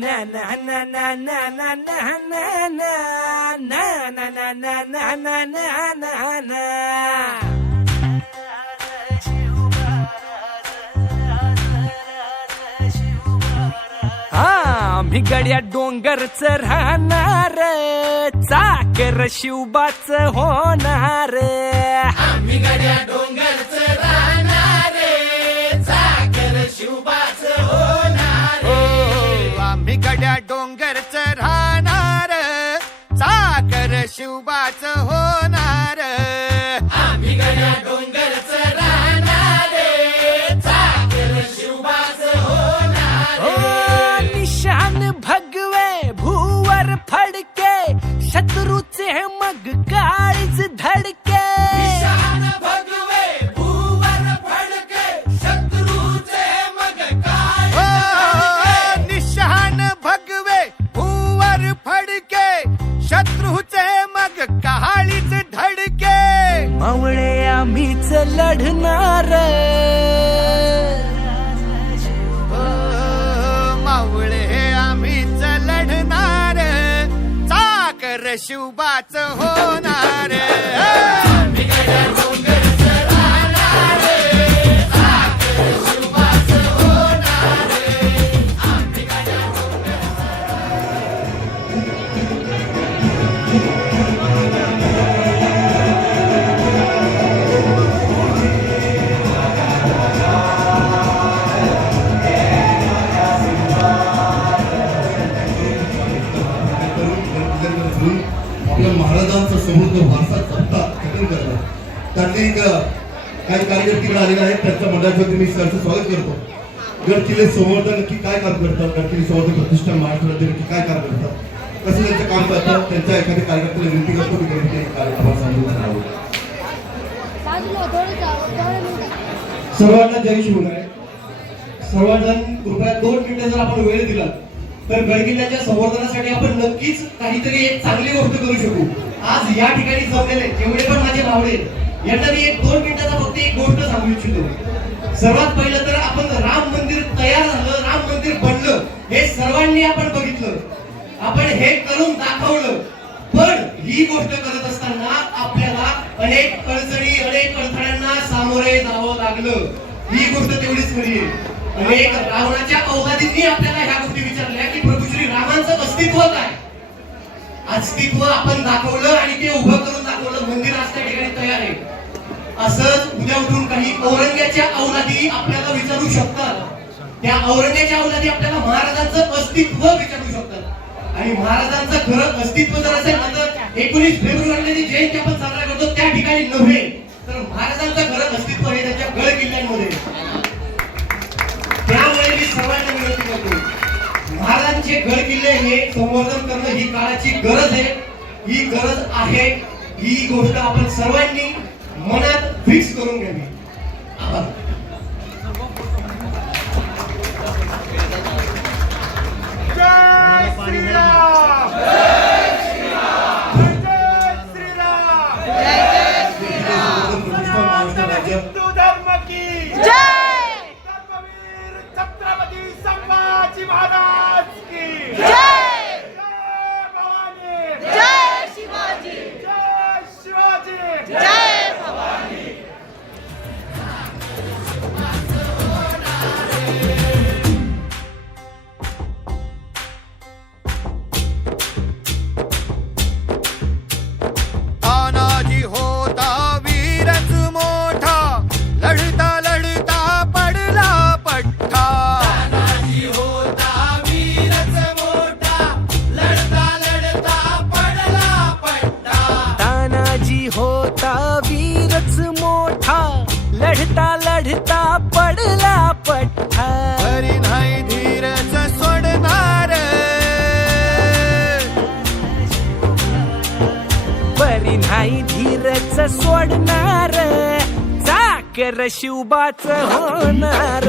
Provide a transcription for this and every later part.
ना ना ना ना ना ना ना ना ना ना ना ना ना ना ना ना ना ना हा मी गड्या डोंगरच राहणार चाकर शिवबाच होणार हो गड्या डोंगरच राहणार सागर शिवबाच होणार. शत्रूचे मग कहाळीच धडके. मावळे आम्हीच लढणार. हो, मावळे आम्हीच लढणार. चाकर शिवबाच होणार. आपल्या समृद्ध वारसा जपता जतन करतात त्यातले एक काही कार्यकर्तीकडे आलेले आहेत. त्यांच्या मंडळाच्या वतीने मी त्यांचं स्वागत करतो. गड किल्ले संवर्धन नक्की काय काम करतात? गड किल्ले संवर्धन प्रतिष्ठान महाराष्ट्र राज्य नक्की काय काम करतात? कसं त्यांचं काम करतात? त्यांच्या एखाद्या कार्यकर्त्याला विनंती करतो की त्यांनी ते कार्यक्रमात समजून करावं सर्वांना जय शिवराय सर्वजण कृपया दोन मिनिटं जर आपण वेळ दिला तर गडकिल्ल्याच्या संवर्धनासाठी आपण नक्कीच काहीतरी एक चांगली गोष्ट करू शकू. आज या ठिकाणी जमलेले जेवढे पण माझे भावडे. यांना मी एक दोन मिनिटाचा फक्त एक गोष्ट सांगू इच्छितो. सर्वात पहिलं तर आपण राम मंदिर तयार झालं राम मंदिर बनलं हे सर्वांनी आपण बघितलं. आपण हे करून दाखवलं. पण ही गोष्ट करत असताना आपल्याला अनेक अडचणी अनेक अडथळ्यांना सामोरे जावं लागलं. ही गोष्ट तेवढीच खरी आहे. अनेक रावणाच्या अवघातींनी आपल्याला ह्या गोष्टी विचारल्या की प्रभू श्री रामांचं अस्तित्व काय अस्तित्व आपण दाखवलं आणि ते उभं करून दाखवलं. मंदिर आज त्या ठिकाणी तयार आहे. असंच उद्या उठून काही औरंग्याच्या औलादी आपल्याला विचारू शकतात. त्या औरंग्याच्या औलादी आपल्याला महाराजांचं अस्तित्व विचारू शकतात. आणि महाराजांचं खरं अस्तित्व जर असेल ना तर एकोणीस फेब्रुवारीला जी जयंती आपण साजरा करतो त्या ठिकाणी नव्हे. संवर्धन करणं ही काळाची गरज आहे. ही गरज आहे. ही गोष्ट आपण सर्वांनी मनात फिक्स करून घ्यावी. धीरच सोडणार. चाकर शिवबाच होणार.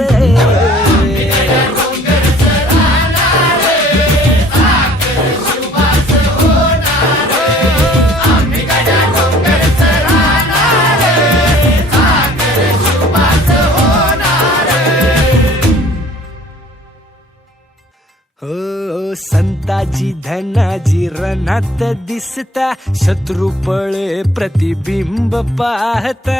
हो संताजी धनाजी रणात दिसता शत्रू पळे प्रतिबिंब पाहता.